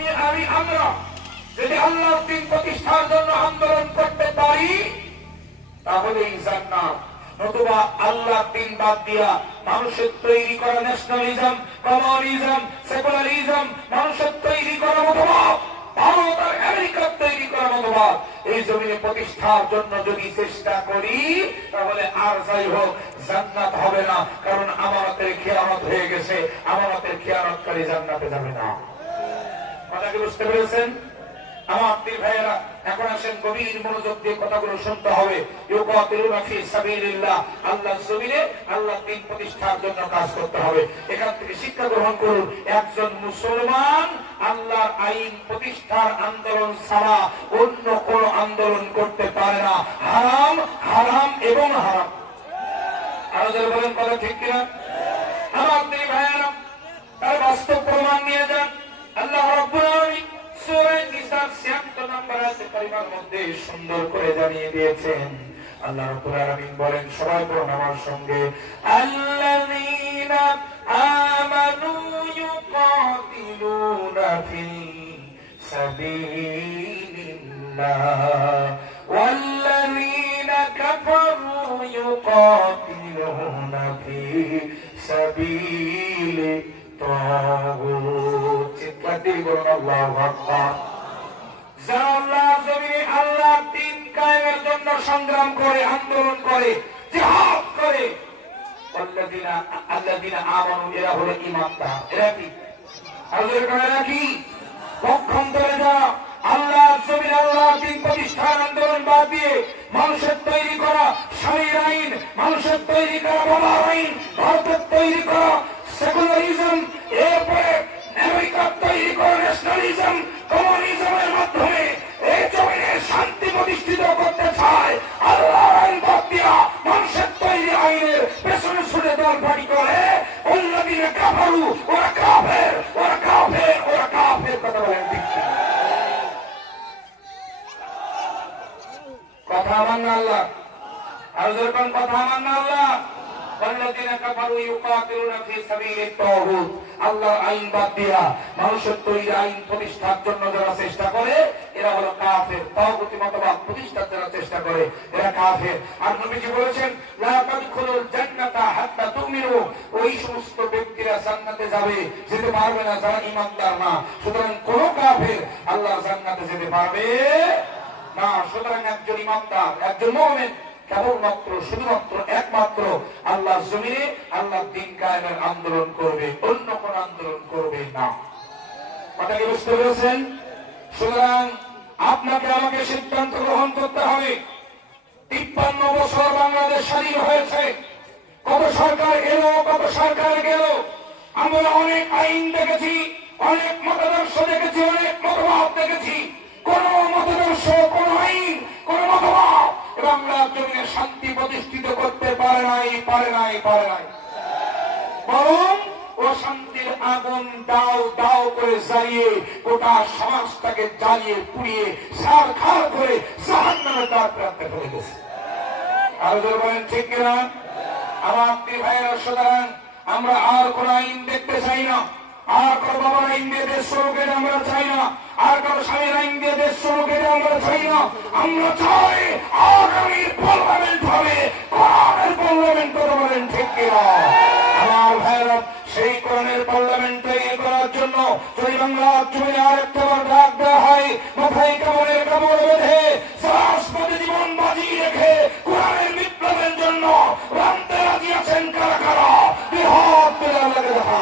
আপনি আমি আমরা যদি আল্লাহর দিন প্রতিষ্ঠার জন্য আন্দোলন করতে পারি তাহলেই জান্নাত নতুবা আল্লাহ দিন বাদ দিয়া মানুষের তৈরি করা ন্যাশনালিজম কমিউনিজম সেকুলারিজম মানুষের তৈরি করা মতবাদ ভারত আর আমেরিকার তৈরি করা মতবাদ এই জমিনে প্রতিষ্ঠার জন্য যদি চেষ্টা করি, তাহলে আর যাই হোক, জান্নাত হবে না। কারণ আমানতের খেয়ানত হয়ে গেছে। আমানতের খেয়ানতকারী জান্নাতে যাবে না। কথা বুঝতে পেরেছেন আমার প্রিয় ভাইয়েরা, এখন আসেন গভীর মনোযোগ দিয়ে কথাগুলো শুনতে হবে। আল্লাহ জমিনে আল্লাহ দিন প্রতিষ্ঠার জন্য কাজ করতে হবে। এখান থেকে শিক্ষা গ্রহণ করুন, একজন মুসলমান আল্লাহর আইন প্রতিষ্ঠার আন্দোলন ছাড়া অন্য কোন আন্দোলন করতে পারে না। হারাম হারাম এবং হারাম। আরও যারা বলেন কথা ঠিক কিনা? আমার প্রিয় ভাইয়েরা, তার বাস্তব প্রমাণ নিয়ে যান। আল্লাহ রাব্বুল আলামিন সূরা নিসার 76 নম্বর আয়াতে কারিমার মধ্যে সুন্দর করে জানিয়ে দিয়েছেন আল্লাহ রাব্বুল আলামিন বলেন সবাই পড়ুন আমার সঙ্গে আল্লাযীনা আমানু ইউকাতিলুনা ফি সাবিলিল্লাহ والذين كفروا يقاتلون في سبيل সংগ্রাম করে, আন্দোলন করে, জিহাদ করে। আল্লাযীনা আল্লাযীনা আমানু, এরা হলো ঈমানদার। এরা কি? আল্লাহ আল্লাহ দিন প্রতিষ্ঠান আন্দোলন বাদ দিয়ে মানুষের তৈরি করা আইন, মানুষের তৈরি করা বাবার আইন, ভারতের তৈরি করা সেকুলারিজম, এরপরে আমেরিকার তৈরি করা ন্যাশনালিজম, কমিউনিজমের মাধ্যমে এই জমিনে শান্তি প্রতিষ্ঠিত করতে চায় আল্লাহর আইন বাদ দিয়া মানুষের তৈরি আইনের পেছনে ছুটে দল পানি করে অন্যদিনে কাফারু ওরা কাফের ওরা কাফের ওরা কাফের কথা বলেন ঠিক কথা আমার আল্লাহ। আর যেরকম কথা আমার আল্লাহ والذين كفروا يقاتلون في سبيل الطاغوت আল্লাহর আইন বাদ দিয়া মানুষের তৈরি আইন প্রতিষ্ঠার জন্য যারা চেষ্টা করে এরা হলো কাফের তাওগুতি মতবাদ প্রতিষ্ঠার যারা চেষ্টা করে এরা কাফের আর নবীজি বলেছেন লা তাদখুলুল জান্নাতা হাত্তা তুমিনু ওই সমস্ত ব্যক্তিরা জান্নাতে যাবে যেতে পারবে না যারা ঈমানদার না সুতরাং কোন কাফের আল্লাহর জান্নাতে যেতে পারবে না সুতরাং একজন ইমানদার একজন মোমেন কেবলমাত্র, শুধুমাত্র একমাত্র আল্লাহ জমিনে আল্লাহ দিন কায়েমের আন্দোলন করবে, অন্য কোন আন্দোলন করবে না। কথা কি বুঝতে পেরেছেন? সুতরাং আপনাকে আমাকে সিদ্ধান্ত গ্রহণ করতে হবে। তিপ্পান্ন বছর বাংলাদেশ স্বাধীন হয়েছে। কত সরকার এলো, কত সরকার গেল? আমরা অনেক আইন দেখেছি, অনেক মতাদর্শ দেখেছি, অনেক মতবাদ দেখেছি। কোন মতাদর্শ কোন আইন কোন মতবাদ বাংলার জন্য শান্তি প্রতিষ্ঠিত করতে পারে নাই পারে নাই পারে নাই। বরং ও শান্তির আগুন দাও দাও করে জ্বালিয়ে গোটা সমাজটাকে জ্বালিয়ে পুড়িয়ে সার খার করে জাহান নামে দ্বার প্রান্তে ফেলে গেছে আরও বলেন, ঠিক কিনা? আমার ভাইয়েরা, সুতরাং আমরা আর কোন আইন দেখতে চাই না। আর কোন বাবার আইন দিয়ে দেশ আমরা চাই না। আর কোন স্বামীর আইন দিয়ে দেশ আমরা চাই না। আমরা চাই আগামী আছেন কারা কারা বৃহৎ তুলে লাগে দেখা।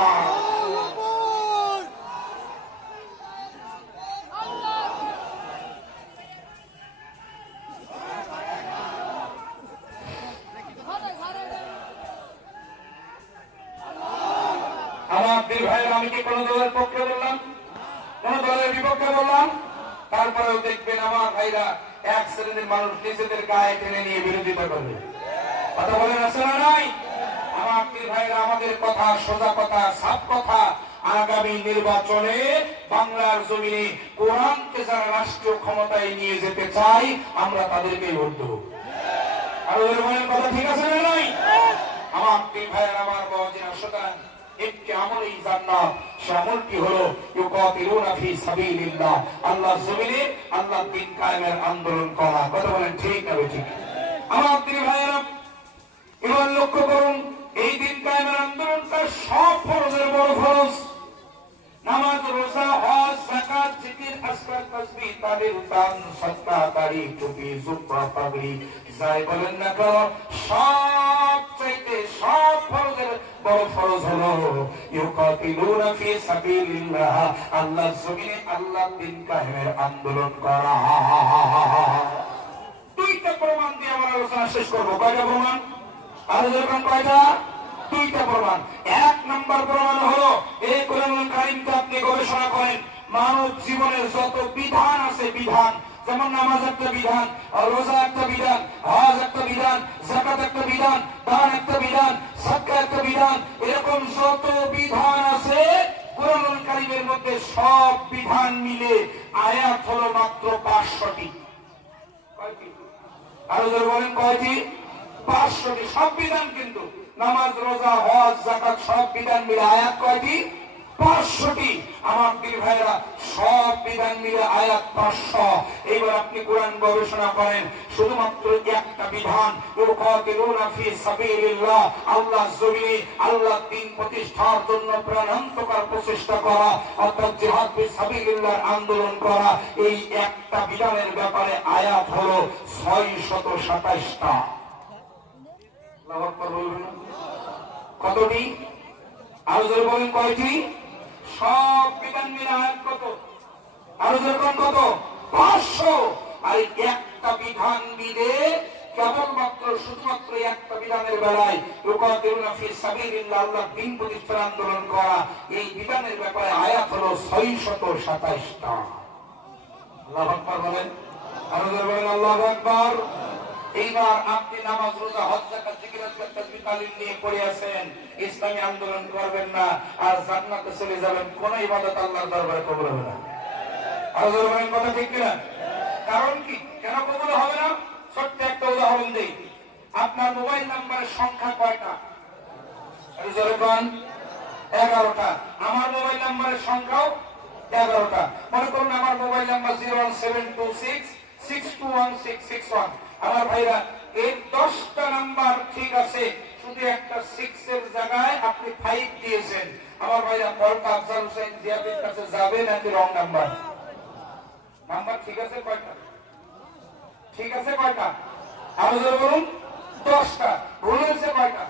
আমার দুই ভাইয়ের আমি কি কোন দলের পক্ষে বললাম? কোন দলের বিপক্ষে বললাম? তারপরেও দেখবেন আমার ভাইরা এক শ্রেণির মানুষ নিজেদের গায়ে টেনে নিয়ে বিরোধিতা করবে। কথা বলেন না নাই? আমার ভাইরা আমাদের কথা, সোজা কথা সাপ কথা, আগামী নির্বাচনে বাংলার জমিনে কোরআনকে যারা রাষ্ট্রীয় ক্ষমতায় নিয়ে যেতে চাই আমরা তাদেরকে ভোট দেবো। আর ওদের মনের কথা ঠিক আছে না নাই? আমার দুই ভাইয়ের আন্দোলন করা। কথা বলেন ঠিক না আমার প্রিয় ভাইয়েরা, এবার লক্ষ্য করুন কায়েমের আন্দোলনটা সব ফরজের বড় ফরজ নামাজ, রোজা, হজ, যাকাত, জিকির আসকার দান কায়েমের আন্দোলন করা। দুইটা প্রমাণ দিয়ে আমার আলোচনা শেষ করব। কয়টা প্রমাণ? আরও কয়টা? দুইটা প্রমাণ এক নম্বর প্রমাণ হলো এই কোরআন কারিমকে আপনি গবেষণা করেন, মানব জীবনের যত বিধান আছে বিধান, যেমন নামাজ একটা বিধান রোজা একটা বিধান হজ একটা বিধান জাকাত একটা বিধান দান একটা বিধান সাক্কা একটা বিধান, এরকম যত বিধান আছে কোরআন কারিমের মধ্যে সব বিধান মিলে আয়াত হলো মাত্র পাঁচশোটি। আরও বলেন, কয়টি? পাঁচশোটি। সব বিধান কিন্তু। নামাজ, রোজা, হজ জাকাত সব বিধান মিলে আয়াত কয়টি? পাঁচশোটি। আমার বীর ভাইরা সব বিধান মিলে আয়াত পাঁচশো। এবার আপনি কোরআন গবেষণা করেন, শুধুমাত্র একটা বিধান আল্লাহ জমিনে আল্লাহ দিন প্রতিষ্ঠার জন্য প্রাণান্তকার প্রচেষ্টা করা, অর্থাৎ জিহাদ ফি সাবিলিল্লাহর আন্দোলন করা, এই একটা বিধানের ব্যাপারে আয়াত হলো ছয় শত সাতাইশটা। কতটি? আরও জোরে কয়টি? সব বিধান কত? আরও জোরে কত? পাঁচশো। আর একটা বিধান মিলে কেবলমাত্র, শুধুমাত্র একটা বিধানের বেলায় আল্লাহ দিন প্রতিষ্ঠার আন্দোলন করা। এই বিধানের ব্যাপারে আয়াত হলো ছয় শত সাতাইশটা। আল্লাহ আকবার বলেন। আরও বলেন আল্লাহ আকবার। এইবার আপনি নামাজ, রোজা, হজ ইসলামী আন্দোলন করবেন না, আর জান্নাতে চলে যাবেন, কোন ইবাদত আল্লাহর দরবারে কবুল হবে না। আরও জোরে বলেন, কথা ঠিক কিনা? কারণ কি? কেন কবুল হবে না? ছোট্ট একটা উদাহরণ দেই। আপনার মোবাইল নাম্বারের সংখ্যা কয়টা? এগারোটা। আমার মোবাইল নাম্বারের সংখ্যাও এগারোটা। মনে করুন, আমার mobile number zero one seven two six six two one, six six one. আমার ভাইরা এই দশটা নাম্বার ঠিক আছে, শুধু একটা সিক্স এর জায়গায় আপনি ফাইভ দিয়েছেন। আমার ভাইরা কলকা আফজাল হোসেন জিয়াদের কাছে যাবে নাকি রং নাম্বার নাম্বার ঠিক আছে কয়টা? ঠিক আছে কয়টা? আরও বলুন, দশটা। ভুল হয়েছে কয়টা?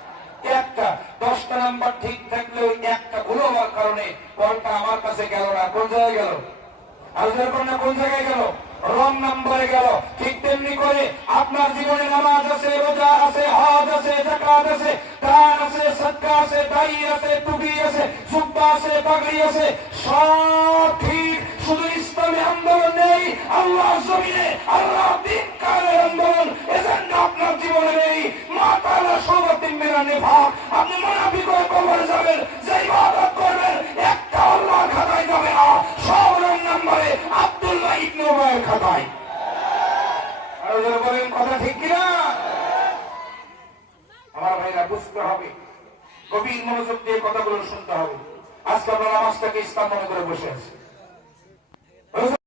একটা। দশটা নাম্বার ঠিক থাকলে ওই একটা ভুল হওয়ার কারণে কলটা আমার কাছে গেল না, কোন জায়গায় গেল? আরও কোন জায়গায় গেল? রং নাম্বারে গেল। ঠিক তেমনি করে আপনার জীবনে নামাজ আছে, রোজা আছে, হজ আছে জাকাত আছে, দান আছে, সদকা আছে দাই আছে, টুপি আছে সুব্বা আছে, পাগড়ি আছে, সব ঠিক। শুধু ইসলামী আন্দোলন নেই আল্লাহ জমিনে আল্লাহ দিন কালের আন্দোলন। এজেন্ডা আপনার জীবনে নেই। মা তাআলা সৌভাগ্য মেরা নেভাগ আপনি মুনাফিক হয়ে কবরে যাবেন, যে ইবাদত করবেন, একটা আল্লাহ খাতায় যাবে না। সব রং খাতায় আর বলেন, কথা ঠিক কিনা? আমার ভাইরা, বুঝতে হবে। গভীর মনোযোগ দিয়ে কথাগুলো শুনতে হবে। আজকে আমরা নামাজটাকে ইসলাম মনে করে বসে আছি